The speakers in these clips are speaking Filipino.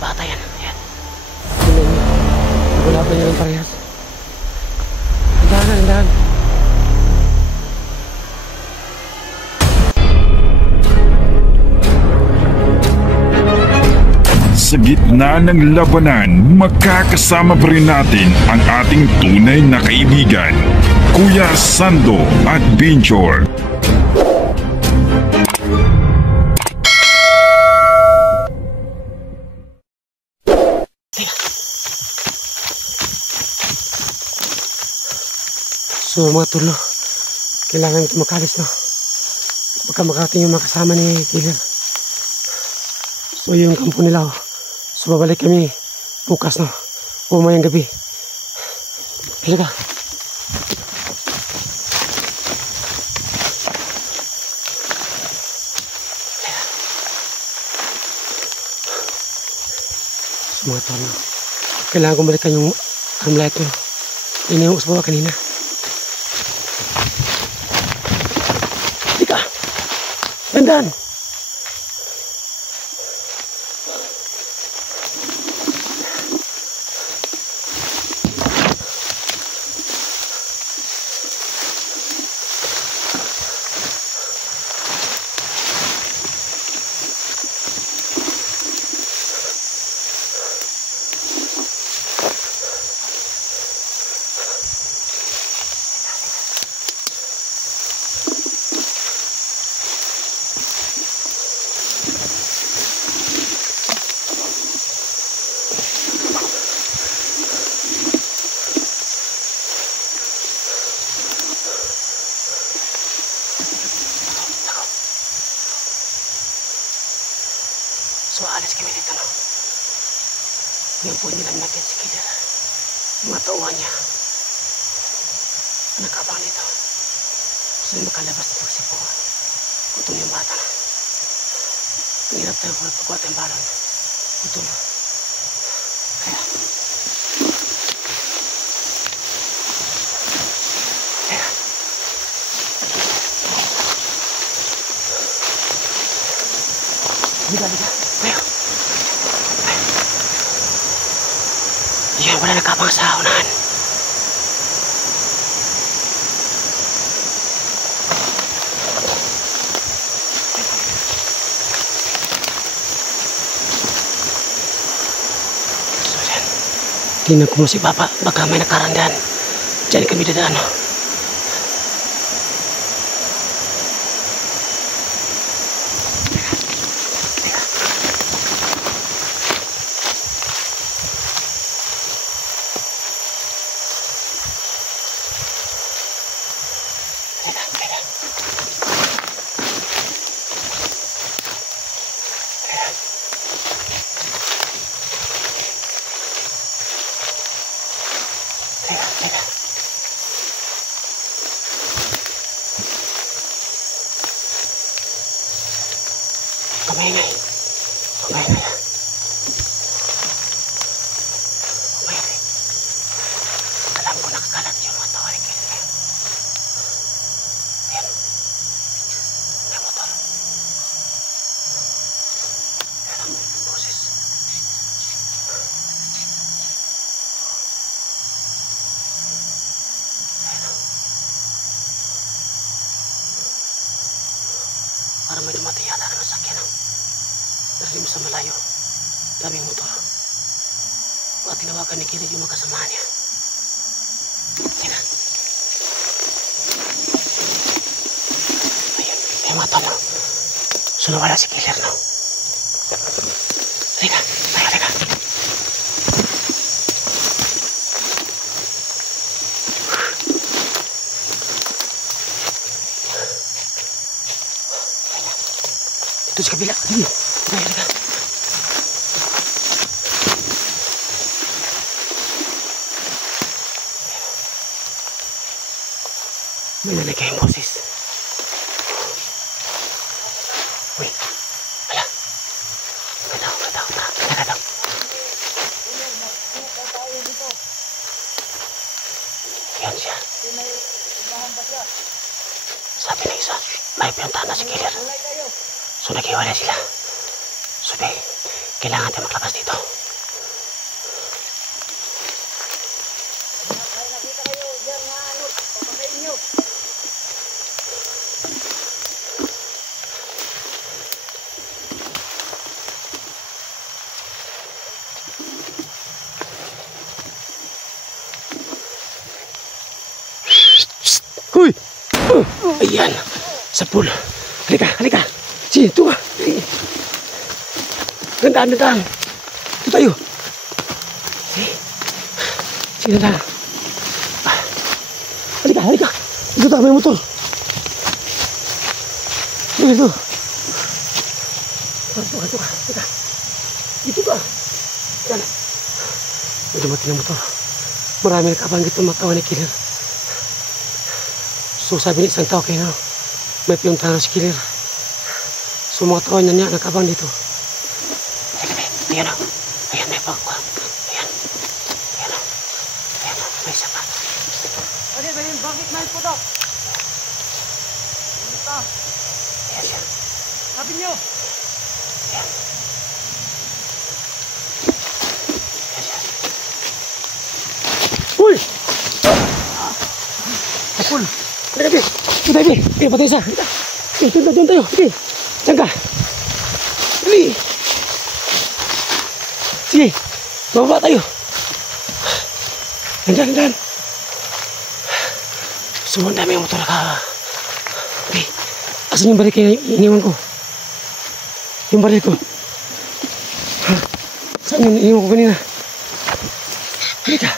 bata yan. Ayan. Tingnan niyo. Nagulaban niya ng parehas. Andahan. Sa gitna ng labanan, magkakasama pa rin natin ang ating tunay na kaibigan, Kuya Sando Adventure. So mga tulo, kailangan ito makalis, no? Baka makarating yung mga kasama ni Killer. So yung kampo nila, oh. So babalik kami bukas, no? O mayang gabi. Pila ka. So mga tulo, kailangan ko balikan yung armlight ko. Iniwan ko sa baba kanina. Dandan. So alis kami dito, no? Ngayon po nilam natin si Killer. Mga tauhan niya. Nakabang dito. Gusto niya makalabas dito kasi po gutom yung bata na. Ang hirap tayo kung pagkuha tayong balon. Gutom. Kaya Liga. Yan, wala nakapang sa unahan. So yan, tingnan ko mo si Papa, baka may nakarandan. Diyan kami dadaan, no? Teka. Kumaingay. Alam ko nakakalat yung mga tawa ni Killer. Ayan. May motor. Ayan ang boses. Parang may dumating yata ng sakyan. Dahil mo sa malayo, daming motor. Baka tinawagan ni Killer yung magkasamahan niya. Sina? Ayun, may mga tono. So nawala si Killer, no? Halika. Ito sa kabila. Halika. May nalagay yung boses. Uy. Hala. Kataw. Kataw. Yan siya. Sabi na isa, may pinuntahan na si Killer. So naghiwalay sila. Sabi, Kailangan natin maglabas dito. Huy! Ayan! Sa pool. Halika, halika. Sige, ito ka. Gandaan, gandaan. Ito tayo. Sige. Sige, gandaan. Halika, halika. Ito tayo, may motor. Sige, ito. Ito ka, ito ka. Halika. Ito ka. Yan. May dumating na motor. Marami nakabanggit ng mga kawan ni Killer. So sabi ni isang tao kayo, may pinuntahan na si Killer. So mga tao niya nakabang dito. Ayan o. Ayan, may pangkwa. Ayan. Ayan o. Ayan o, may isa pa. Ano ba yun? Bakit na po daw? Ayan siya. Sabi niyo. Ayan. Ayan siya. Uy! Kapul! Halika, Bi! Ito tayo, Bi! Bi, patay isa! Bi, doon tayo! Bi! Diyan ka! Bi! Sige! Bababa tayo! Dandan! Sumunod namin yung motor ka! Bi! Asan yung baril kayo iniwan ko? Yung baril ko? Ha? Saan yung iniwan ko kanina? Halika!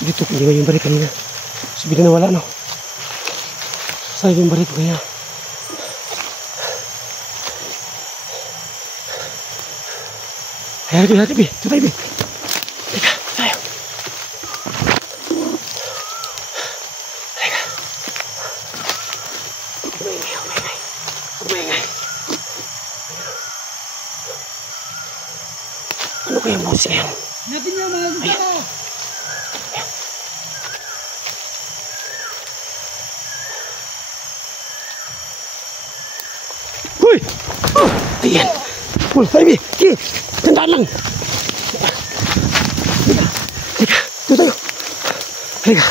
So dito ko iniwan yung baril kanina. So bila nawala, no? Saan yung baril ko kaya? Ay, hati, Bi. Ito tayo, Bi. Halika, tayo. Halika. Umingay. Ano kaya yung boses na yan? Natin niyo mga gusto ko. Hoy! Ayan. Hoy, tayo, Bi. Sige. Tandaan lang. Halika. Ito tayo. Halika.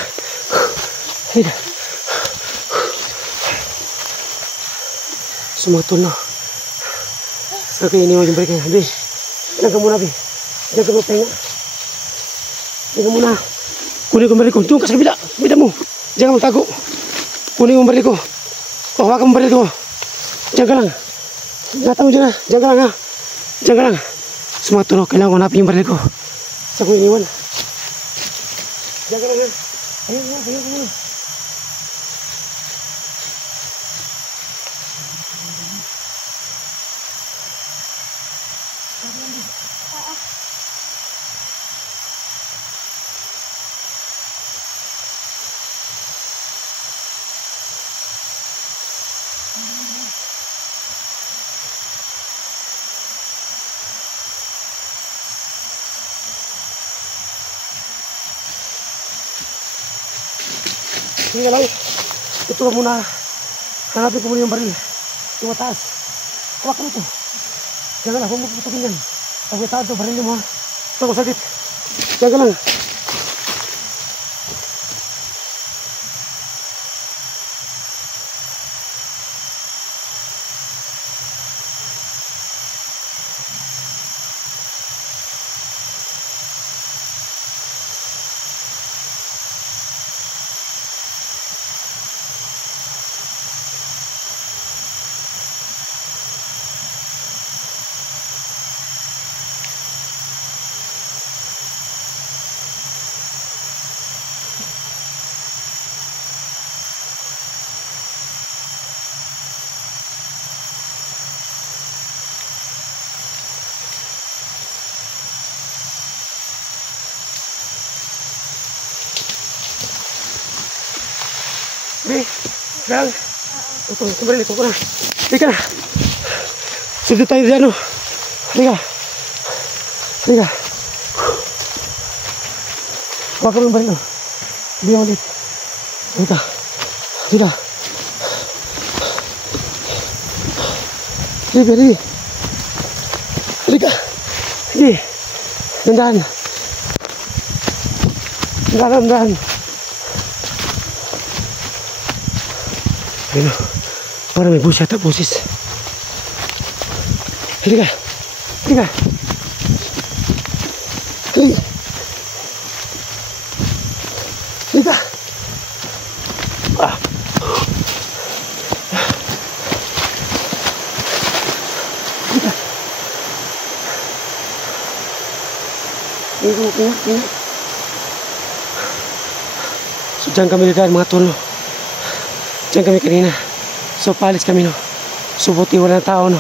Sumatol na. Saan kayo iniwan yung balik niya? Bi, diyan ka muna, Bi. Diyan ka magpahinga. Diyan ka muna. Kunin ko yung balik ko. Doon ka sa kabila. Kabila mo. Diyan ka magtago. Kunin ko yung balik ko. Hawakan mo yung balik ko. Diyan ka lang. Ingatan mo dyan ha. Diyan ka lang ha. Diyan ka lang. Sumatol. Kailangan ko hanapin yung balik ko. Saan ko iniwan? Diyan ka lang ha. Ayun ka muna. Sige lang. Ito ka muna. Hanapin ko muna yung baril. Yung mataas. Hawak ko ito. Diyan ka lang. Huwag mo putukin yan. Pag may tao ito, baril mo ha. Ito ko sakit. Diyan ka lang. Bi, lang. Ito, kembali ito ko na. Halika na. Sito tayo dyan, no. Halika. Halika. Hawakan mo yung baril, no. Hindi mo ulit. Halika. Halika. Halika, halika. Dandan. Dandan. Ayun o. Parang may busis yata, busis. Halika. Halika. Halika. Halika. Ah. Halika. Ingat. So, dyan kami nagdaan mga tol, no? Dyan kami kanina. So, paalis kami, no? So, buti walang tao, no?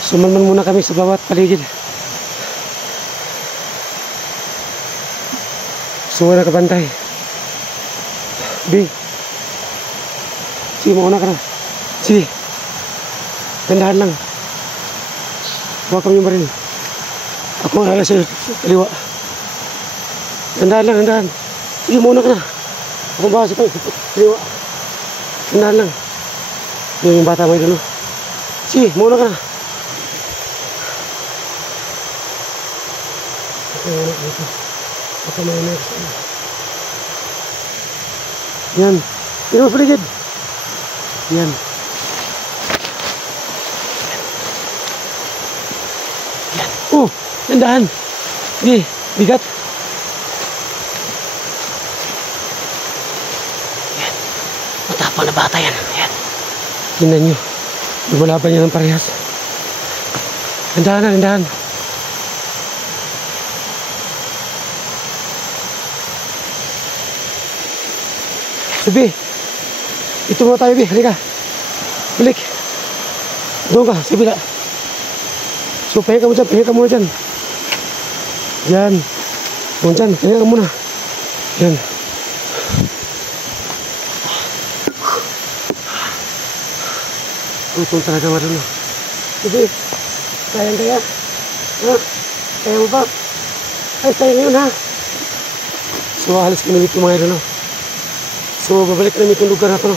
So, manman muna kami sa bawat paligid. So, wala kabantay. Bing. Sige, mauna ka na. Sige. Gandahan lang. Huwag kami yung baril. Ako ang alala sa'yo sa kaliwa. Gandahan lang, gandahan. Sige, mauna ka na. Ako ang bawa sa kaliwa. Gandahan lang. Yung bata mo yun, no? Sige, mauna ka na. Ako mauna ka dito. Ako mauna ka sa'yo. Yan. Yan mo paligid. Yan. Yan. Oh, nandahan. Sige, bigat. Yan. Matapang na bata yan. Yan. Tingnan nyo. Lumalaban niya ng parehas. Nandahan na, nandahan. Sabi, ito muna tayo, Bi. Halika. Balik. Doon ka, sa bila. So, pahinga ka mo dyan, pahinga ka muna dyan. Yan. Doon dyan, pahinga ka muna. Yan. Tutong talaga marunong. Sabi, kaya. Ha? Kaya mo ba? Ay, tayo ngayon, ha? So, halos kami dito mga idol, no? So, babalik namin itong lugar na ito, no?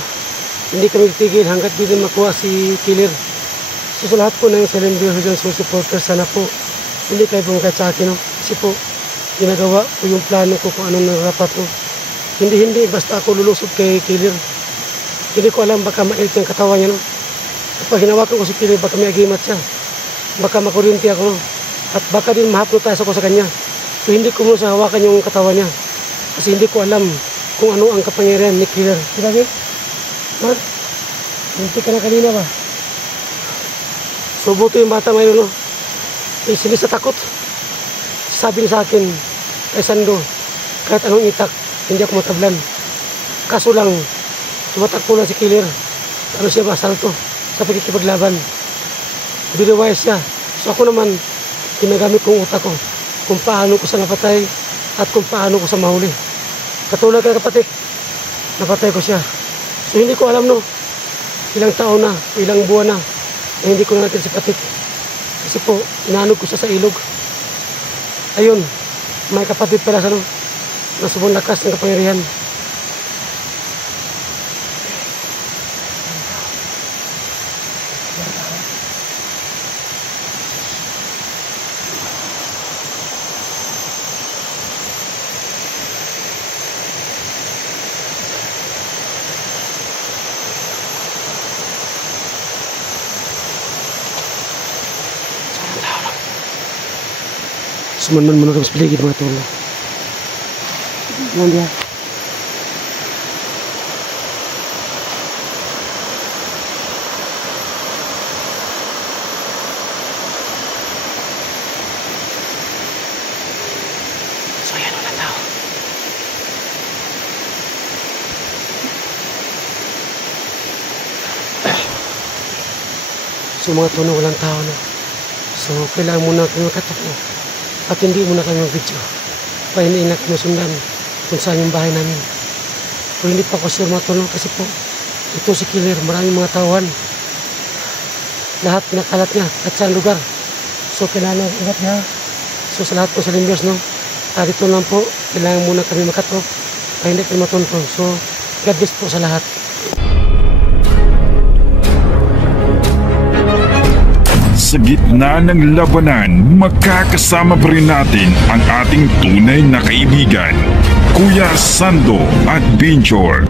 Hindi kami titigil hanggat di din makuha si killer. So, sa lahat po ng silent viewers dyan, so supporters, sana po hindi kayo pumagkat sa akin, no? Kasi po, ginagawa ko yung plano ko kung anong narapat, no? Hindi, basta ako lulusog kay killer. Hindi ko alam, baka mailit yung katawan niya, no? Kapag hinawakan ko si killer, baka may agimat siya. Baka makurinti ako, no? At baka din mahapnotize ako sa kanya. So, hindi ko muna sa hawakan yung katawan niya. Kasi hindi ko alam kung ano ang kapangyarihan ni killer. Diba, Vic? Ma? Munti ka na kanina ba? So, buto yung bata ngayon, no? Eh, sili sa takot. Sabi niya sa akin, kay Sando, kahit anong itak, hindi ako matablan. Kaso lang, tumatakbo lang si killer. Ano siya ba? Salto. Sa pagkikipaglaban. Biniwayas siya. So, ako naman, ginagamit kong utak ko kung paano ko siya napatay at kung paano ko siya mahuli. Katulad kay kapatid, napatay ko siya. So hindi ko alam, no, ilang taon na, ilang buwan na hindi ko na natin si kapatid. Kasi po, inanog ko siya sa ilog. Ayun, may kapatid pala sa, no, na subong lakas ng kapangyarihan. Sumanman muna kami sa paligid mga tolo. Yan dia. So yan walang tao. So mga tolo walang tao, no? So kailangan muna kami makatakbo. At hindi muna kami mag-video. Para hindi na kami sundan kung saan yung bahay namin. Pero hindi pa ako sure mga tolo kasi po ito si killer, maraming mga tawan. Lahat pinakalat niya at saan lugar. So kailangan ingat niya. So sa lahat po sa limbers, no? Dito lang po, kailangan muna kami makatrop para hindi kami matunton. So God bless po sa lahat. sa gitna ng labanan, magkakasama pa rin natin ang ating tunay na kaibigan, Kuya Sando at Binjor.